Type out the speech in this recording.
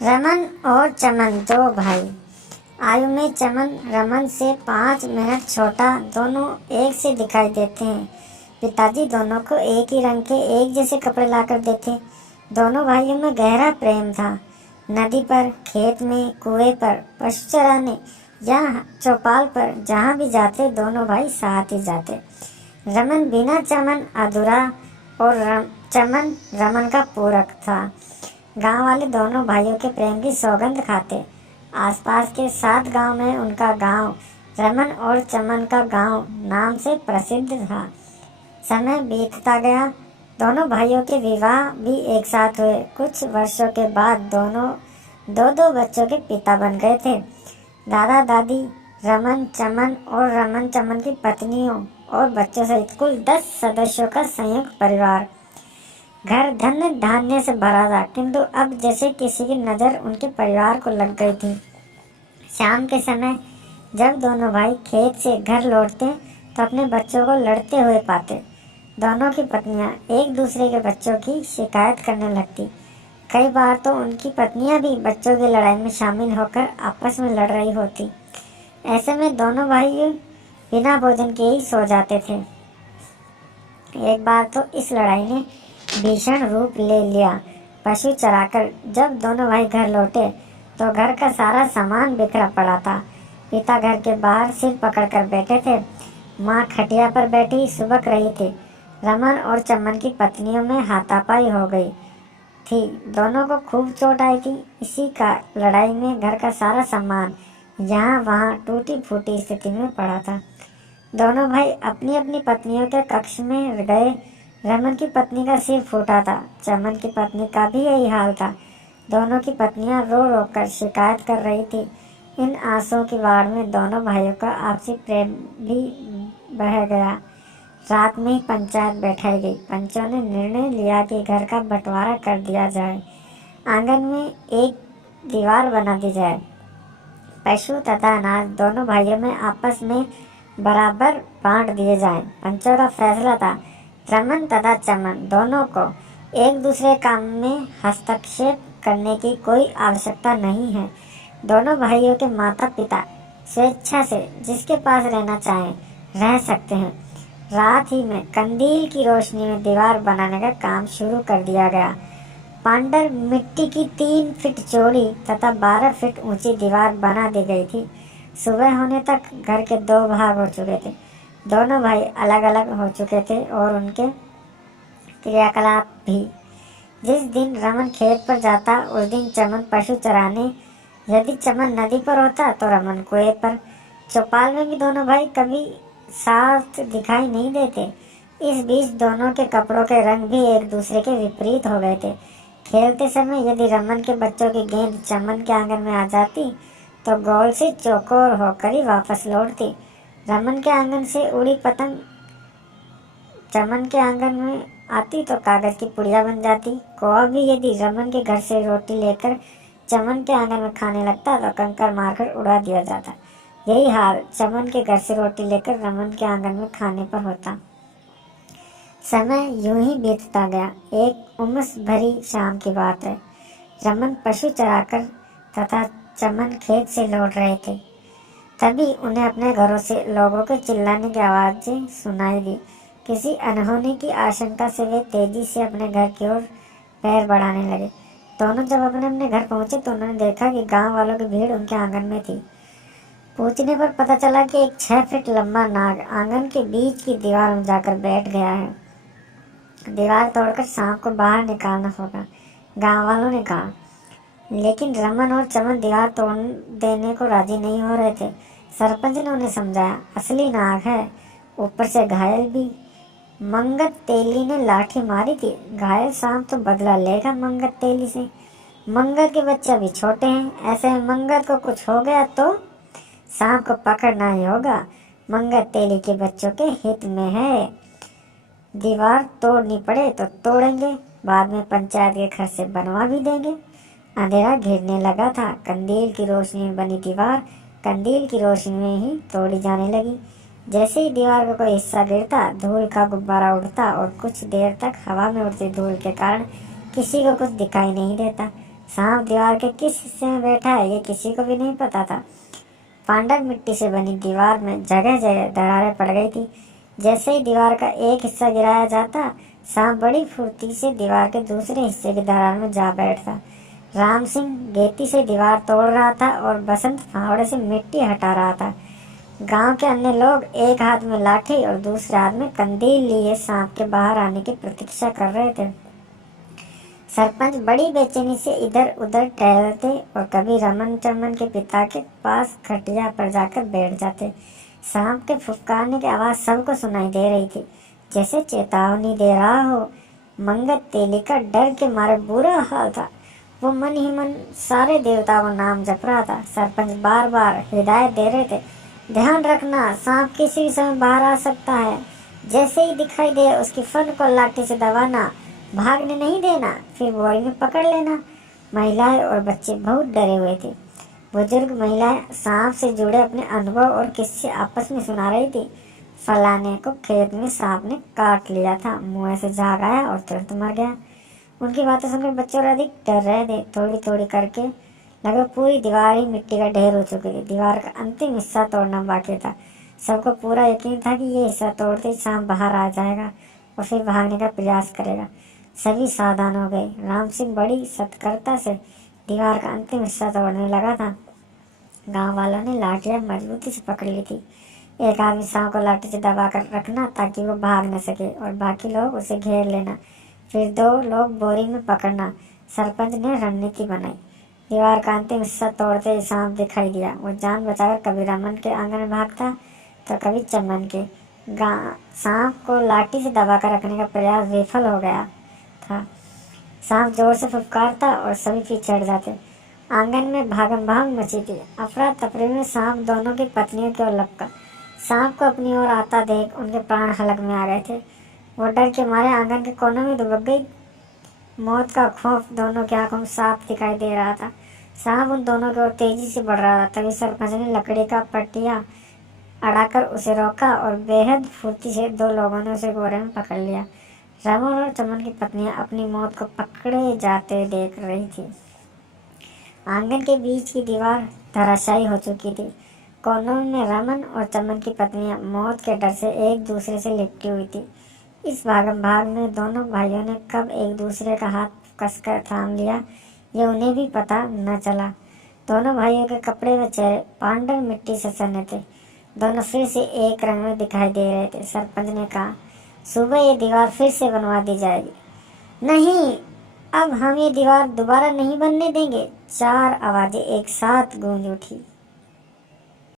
रमन और चमन दो भाई। आयु में चमन रमन से 5 मिनट छोटा, दोनों एक से दिखाई देते हैं। पिताजी दोनों को एक ही रंग के एक जैसे कपड़े लाकर देते। दोनों भाइयों में गहरा प्रेम था। नदी पर, खेत में, कुएं पर, पशु चराने या चौपाल पर जहाँ भी जाते दोनों भाई साथ ही जाते। रमन बिना चमन अधूरा और चमन रमन का पूरक था। गांव वाले दोनों भाइयों के प्रेम की सौगंध खाते। आसपास के 7 गांव में उनका गांव रमन और चमन का गांव नाम से प्रसिद्ध था। समय बीतता गया। दोनों भाइयों के विवाह भी एक साथ हुए। कुछ वर्षों के बाद दोनों दो दो बच्चों के पिता बन गए थे। दादा दादी, रमन चमन और रमन चमन की पत्नियों और बच्चों सहित कुल 10 सदस्यों का संयुक्त परिवार। घर धन्य धान्य से भरा था, किंतु अब जैसे किसी की नज़र उनके परिवार को लग गई थी। शाम के समय जब दोनों भाई खेत से घर लौटते तो अपने बच्चों को लड़ते हुए पाते। दोनों की पत्नियां एक दूसरे के बच्चों की शिकायत करने लगती। कई बार तो उनकी पत्नियां भी बच्चों की लड़ाई में शामिल होकर आपस में लड़ रही होती। ऐसे में दोनों भाई बिना भोजन के ही सो जाते थे। एक बार तो इस लड़ाई ने भीषण रूप ले लिया। पशु चराकर जब दोनों भाई घर लौटे तो घर का सारा सामान बिखरा पड़ा था। पिता घर के बाहर सिर पकड़कर बैठे थे। माँ खटिया पर बैठी सुबक रही थी। रमन और चमन की पत्नियों में हाथापाई हो गई थी। दोनों को खूब चोट आई थी। इसी का लड़ाई में घर का सारा सामान यहाँ वहाँ टूटी फूटी स्थिति में पड़ा था। दोनों भाई अपनी अपनी पत्नियों के कक्ष में गए। रमन की पत्नी का सिर फूटा था। चमन की पत्नी का भी यही हाल था। दोनों की पत्नियां रो रो कर शिकायत कर रही थी। इन आंसुओं की बाढ़ में दोनों भाइयों का आपसी प्रेम भी बह गया। रात में ही पंचायत बैठाई गई। पंचों ने निर्णय लिया कि घर का बंटवारा कर दिया जाए। आंगन में एक दीवार बना दी जाए। पशु तथा अनाज दोनों भाइयों में आपस में बराबर बांट दिए जाएं। पंचों का फैसला था रमन तथा चमन दोनों को एक दूसरे काम में हस्तक्षेप करने की कोई आवश्यकता नहीं है। दोनों भाइयों के माता पिता स्वेच्छा से जिसके पास रहना चाहें रह सकते हैं। रात ही में कंदील की रोशनी में दीवार बनाने का काम शुरू कर दिया गया। पांडर मिट्टी की 3 फीट चौड़ी तथा 12 फीट ऊंची दीवार बना दी गई थी। सुबह होने तक घर के 2 भाग हो चुके थे। दोनों भाई अलग अलग हो चुके थे और उनके क्रियाकलाप भी। जिस दिन रमन खेत पर जाता उस दिन चमन पशु चराने, यदि चमन नदी पर होता तो रमन कुएं पर। चौपाल में भी दोनों भाई कभी साथ दिखाई नहीं देते। इस बीच दोनों के कपड़ों के रंग भी एक दूसरे के विपरीत हो गए थे। खेलते समय यदि रमन के बच्चों की गेंद चमन के आंगन में आ जाती तो गोल से चौकोर होकर ही वापस लौटती। रमन के आंगन से उड़ी पतंग चमन के आंगन में आती तो कागज की पुड़िया बन जाती। कौवा भी यदि रमन के घर से रोटी लेकर चमन के आंगन में खाने लगता तो कंकर मारकर उड़ा दिया जाता। यही हाल चमन के घर से रोटी लेकर रमन के आंगन में खाने पर होता। समय यूं ही बीतता गया। एक उमस भरी शाम की बात है। रमन पशु चराकर तथा चमन खेत से लौट रहे थे। तभी उन्हें अपने घरों से लोगों के चिल्लाने की आवाज़ें सुनाई दी। किसी अनहोनी की आशंका से वे तेजी से अपने घर की ओर पैर बढ़ाने लगे। दोनों जब अपने अपने घर पहुंचे तो उन्होंने देखा कि गांव वालों की भीड़ उनके आंगन में थी। पूछने पर पता चला कि एक 6 फीट लंबा नाग आंगन के बीच की दीवार में जाकर बैठ गया है। दीवार तोड़कर सांप को बाहर निकालना होगा, गांव वालों ने कहा। लेकिन रमन और चमन दीवार तोड़ देने को राजी नहीं हो रहे थे। सरपंच ने उन्हें समझाया, असली नाग है, ऊपर से घायल भी। मंगत तेली ने लाठी मारी थी। घायल सांप तो बदला लेगा मंगत तेली से। मंगत के बच्चे अभी छोटे हैं। ऐसे में मंगत को कुछ हो गया तो सांप को पकड़ना ही होगा। मंगत तेली के बच्चों के हित में है। दीवार तोड़नी पड़े तो तोड़ेंगे, बाद में पंचायत के खर्च से बनवा भी देंगे। अंधेरा घिरने लगा था। कंदील की रोशनी में बनी दीवार कंदील की रोशनी में ही तोड़ी जाने लगी। जैसे ही दीवार का कोई हिस्सा गिरता धूल का गुब्बारा उड़ता और कुछ देर तक हवा में उड़ती धूल के कारण किसी को कुछ दिखाई नहीं देता। सांप दीवार के किस हिस्से में बैठा है ये किसी को भी नहीं पता था। पांडर मिट्टी से बनी दीवार में जगह जगह दरारें पड़ गई थी। जैसे ही दीवार का एक हिस्सा गिराया जाता, सांप बड़ी फुर्ती से दीवार के दूसरे हिस्से की दरार में जा बैठता। राम सिंह गेती से दीवार तोड़ रहा था और बसंत फावड़े से मिट्टी हटा रहा था। गांव के अन्य लोग एक हाथ में लाठी और दूसरे हाथ में कंदील लिए सांप के बाहर आने की प्रतीक्षा कर रहे थे। सरपंच बड़ी बेचैनी से इधर उधर टहलते और कभी रमन चमन के पिता के पास खटिया पर जाकर बैठ जाते। सांप के फुफकारने की आवाज़ सबको सुनाई दे रही थी, जैसे चेतावनी दे रहा हो। मंगत तेली का डर के मारे बुरा हाल था। वो मन ही मन सारे देवताओं का नाम जप रहा था। सरपंच बार बार हिदायत दे रहे थे, ध्यान रखना, सांप किसी भी समय बाहर आ सकता है। जैसे ही दिखाई दे उसकी फन को लाठी से दबाना, भागने नहीं देना, फिर बोरी में पकड़ लेना। महिलाएं और बच्चे बहुत डरे हुए थे। बुजुर्ग महिलाएं सांप से जुड़े अपने अनुभव और किस्से आपस में सुना रही थी। फलाने को खेत में सांप ने काट लिया था, मुंह से झाग आया और तुरंत मर गया। उनकी बातें सुनकर बच्चे और अधिक डर रहे थे। थोड़ी थोड़ी करके लगभग पूरी दीवार ही मिट्टी का ढेर हो चुकी थी। दीवार का अंतिम हिस्सा तोड़ना बाकी था। सबको पूरा यकीन था कि ये हिस्सा तोड़ते ही सांप बाहर आ जाएगा और फिर भागने का प्रयास करेगा। सभी सावधान हो गए। राम सिंह बड़ी सतर्कता से दीवार का अंतिम हिस्सा तोड़ने लगा था। गांव वालों ने लाठियां मजबूती से पकड़ ली थी। एक आदमी सांप को लाठी से दबा कर रखना ताकि वो भाग न सके और बाकी लोग उसे घेर लेना। फिर 2 लोग बोरी में पकड़ना। सरपंच ने रणनीति बनाई। दीवार का अंतिम हिस्सा तोड़ते ही सांप दिखाई दिया। वो जान बचाकर कभी रमन के आंगन में भागता तो कभी चमन के। सांप को लाठी से दबाकर रखने का प्रयास विफल हो गया था। सांप जोर से फुफकारता और सभी पीछे हट जाते। आंगन में भागम भाग मची थी। अफरा तफरी में सांप दोनों की पत्नियों की ओर लपका। सांप को अपनी ओर आता देख उनके प्राण हलक में आ गए थे। वो डर के मारे आंगन के कोने में दुबक गई। मौत का खौफ दोनों की आंखों में साफ दिखाई दे रहा था। सांप उन दोनों की ओर तेजी से बढ़ रहा था। तभी सरपंच ने लकड़ी का पटिया अड़ाकर उसे रोका और बेहद फुर्ती से 2 लोगों ने उसे गोरे में पकड़ लिया। रमन और चमन की पत्नियां अपनी मौत को पकड़े जाते देख रही थी। आंगन के बीच की दीवार धराशायी हो चुकी थी। कोनों में रमन और चमन की पत्नियां मौत के डर से एक दूसरे से लिपटी हुई थी। इस भागम भाग में दोनों भाइयों ने कब एक दूसरे का हाथ कसकर थाम लिया ये उन्हें भी पता न चला। दोनों भाइयों के कपड़े व चेहरे पांडर मिट्टी से सने थे। दोनों फिर से एक रंग में दिखाई दे रहे थे। सरपंच ने कहा, सुबह ये दीवार फिर से बनवा दी जाएगी। नहीं, अब हम ये दीवार दोबारा नहीं बनने देंगे। 4 आवाजें एक साथ गूंज उठी।